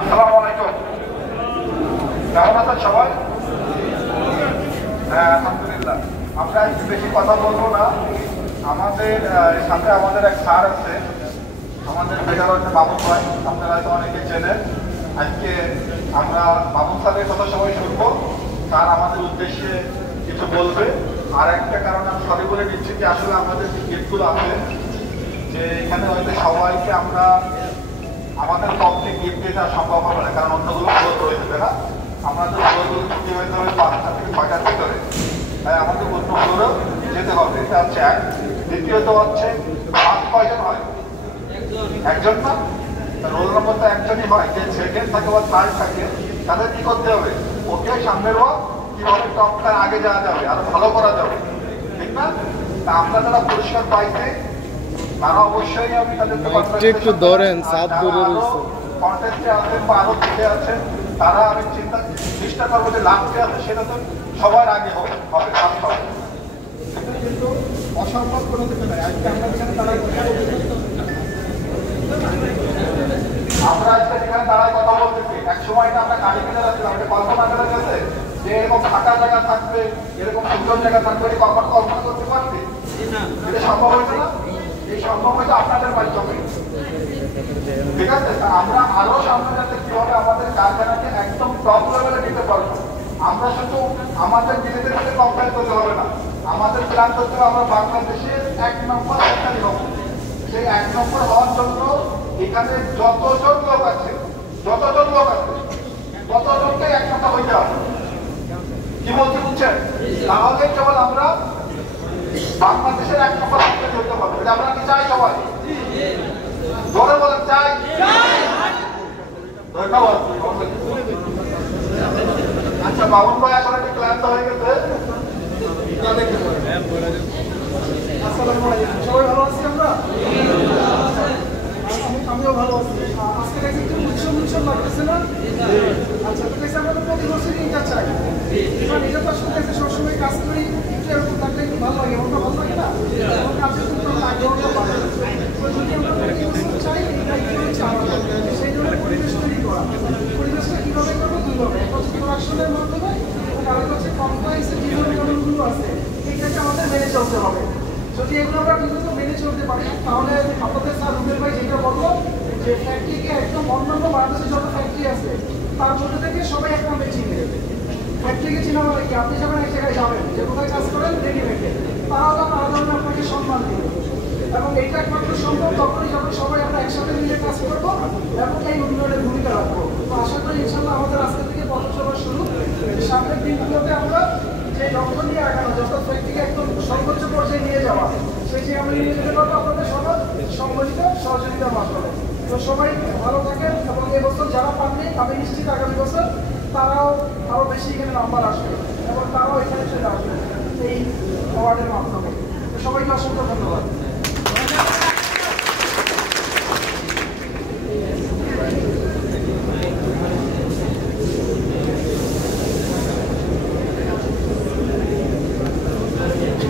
আসসালামু আলাইকুম। কেমন আছেন সবাই? হ্যাঁ, আলহামদুলিল্লাহ। আমরা একটু বেশি কথা বলবো না। আমাদের সাথে আমাদের এক স্যার আছে, আমাদের মেজর হচ্ছে বাবুল ভাই, আপনারা হয়তো অনেকে চেনেন। আজকে আমরা বাবুল স্যারের কথা সবাই শুনবো। স্যার আমাদের উদ্দেশ্যে কিছু বলবে। আর একটা কারণ আমি সরি বলে দিচ্ছি যে আসলে আমাদের যে গিফটগুলো আছে, যে এখানে হয়তো সবাইকে আমরা আমাদের পক্ষে গিফট দিয়ে দেওয়া সম্ভব হবে না, কারণ অন্যগুলো ক্লোজ হয়ে যাবে না। আমাদের ফ্লোরগুলো ছুটি হয়ে যাবে 5টা থেকে 6টার ভিতরে, তাই আমাদের অন্য ফ্লোরেও যেতে হবে। এটা হচ্ছে এক। দ্বিতীয়ত হচ্ছে পাঁচ কয়জন হয়? একজন না, রোল নম্বর তো একজনই হয়। যে সেকেন্ড থাকে বা থার্ড থাকে তাদের কি করতে হবে? ওকে সামনের ও কিভাবে টপটার আগে যাওয়া যাবে, আরো ভালো করা যাবে, ঠিক না? তা আমরা যারা পুরস্কার পাইতে তারা অবশ্যই আমি তাদেরকে একটু ধরেন সাত দূরে কন্টেস্টে আছেন বা আরো থেকে আছেন, তারা আমি চেষ্টা করবো যে লাস্টে আছে সেটা তো সবার আগে হবে কিন্তু অসম্ভব কোনো কিছু নয়। আজকে আমরা যেখানে দাঁড়াই আমরা আজকে যেখানে দাঁড়াই কথা বলতেছি, এক সময় আমরা গাড়ি কিনে যাচ্ছিলাম, আমাদের কল্পনা করা গেছে যে এরকম ফাঁকা জায়গা থাকবে, এরকম সুন্দর জায়গা থাকবে, কল্পনা করতে পারবে? এটা সম্ভব হয়েছে না? এই সম্ভব হয়েছে আপনাদের মাধ্যমে, ঠিক আছে? আমরা আরো সামনে যাতে কিভাবে আমাদের কারখানাকে একদম টপ লেভেলে নিতে পারবো। আমরা শুধু আমাদের নিজেদের সাথে কম্পেয়ার করতে হবে না, আমাদের প্ল্যান করতে হবে আমরা বাংলাদেশের 1 নম্বর সরকারি হব। সেই 1 নম্বর হওয়ার জন্য এখানে যতজন লোক আছে ততজনকে 1 নম্বর হইতে হবে। কি বলতে বুঝছেন? তাহলে কেবল আমরা বাংলাদেশের 1 নম্বর হইতে পারবো। আমরা কি চাই সবাই? ধরে বলেন চাই। ধন্যবাদ। আচ্ছা, বাবুল ভাই আসলে একটু ক্লান্ত হয়ে গেছে। সবাই ভালো আছি আমরা? আমিও ভালো আছি। আজকে দেখছি একটু উৎসব লাগতেছে না? আচ্ছা, ঠিক আছে। আমরা তো প্রতি বছরই এটা চাই। এবার এটা তো আসলে সবসময় কাজ করি, একটু এরকম থাকলে একটু ভালো লাগে। আমরা ভালো লাগে না? কাজের কিন্তু আগ্রহটা বাড়ে। যদি আমরা প্রতি বছর চাই, এটা কি হচ্ছে আমাদের সেই ধরনের পরিবেশ তৈরি করা। পরিবেশটা কীভাবে করবো? দুইভাবে। এক হচ্ছে প্রোডাকশনের মাধ্যমে, আরেক হচ্ছে কমপ্লায়েন্সের যে নিয়মকানুনগুলো আছে এটাকে আমাদের মেনে চলতে হবে। যদি এগুলো আমরা ঠিকমতো মেনে চলতে পারি, তাহলে আপনাদের স্যার রুবেল ভাই যেটা বলবো যে ফ্যাক্টরিকে একদম অন্যান্য বাংলাদেশের যত ফ্যাক্টরি আছে তার মধ্যে থেকে সবাই এক নামে চিনে দেবে। ফ্যাক্টরিকে চিনা মানে কি? আপনি যখন এক জায়গায় যাবেন, যে কোথায় কাজ করেন রেডিমেডে, তারাও তখন আলাদা আপনাকে সম্মান দিবে। এবং এটা একমাত্র সম্ভব তখনই যখন সবাই আমরা একসাথে মিলে কাজ করবো এবং এই উন্নয়নের ভূমিকা রাখবো। তো আশা করি ইনশাল্লাহ আমাদের আজকে থেকে পথ চলা শুরু। সামনের দিনগুলোতে আমরা যে লক্ষ্য নিয়ে আগানো, যত ফ্যাক্টরিকে একদম সর্বোচ্চ পর্যায়ে নিয়ে যাওয়া, সেই যে আমরা নিয়ে যেতে পারবো আপনাদের সবার সম্মিলিত সহযোগিতার মাধ্যমে। তো সবাই ভালো থাকেন এবং এবছর যারা পাননি আমি নিশ্চিত আগামী বছর তারাও আরো বেশি এখানে নাম্বার আসবে এবং তারাও এখানে চলে আসবে এই অ্যাওয়ার্ডের মাধ্যমে। তো সবাইকে অসংখ্য ধন্যবাদ।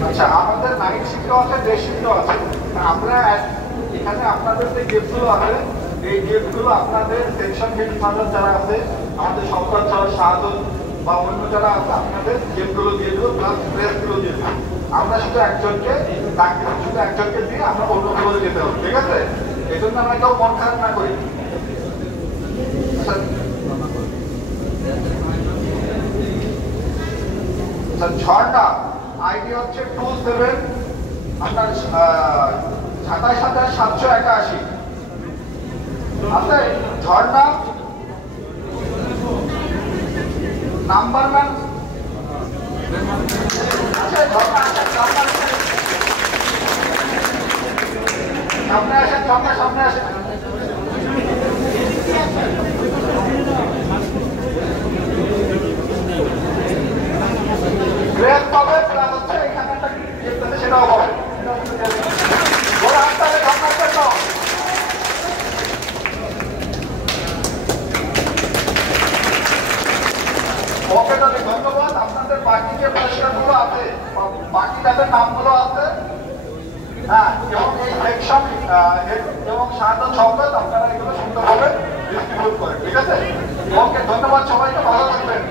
আচ্ছা, আমাদের নাইট শিফটও আছে, ডে শিফটও আছে। আমরা এখানে আপনাদের যে গিফটগুলো আছে, এই গিফটগুলো আপনাদের সেকশন হেড ফাদার যারা আছে, আমাদের সরকার ছাড়া শাহাদত বা অন্য যারা আছে, আপনাদের গিফটগুলো দিয়ে দেবো, প্লাস প্রেসগুলো দিয়ে দেবো। আমরা শুধু একজনকে দিয়ে আমরা অন্য ফ্লোরে যেতে হবে, ঠিক আছে? এই জন্য আমরা কেউ মন খারাপ না করি। ঝড়টা আইডি হচ্ছে 27 আপনার 27,781 আছে। ঝর্ণা নাম্বার ম্যান আছে, ঝর্ণা সামনে আসেন, সামনে আসেন। গ্রেস পাবে, প্লাস হচ্ছে এখানে একটা গিফট আছে সেটাও পাবে। ওরা আসতে ঝর্ণার জন্য ওকে তাহলে ধন্যবাদ। আপনাদের বাকি যে পুরস্কারগুলো আছে, বাকি যাদের নামগুলো আছে, হ্যাঁ, এবং এই সেকশন এবং শাহাদাত শওকত আপনারা এগুলো সুন্দরভাবে ডিস্ট্রিবিউট করে, ঠিক আছে? ওকে, ধন্যবাদ সবাইকে, ভালো থাকবেন।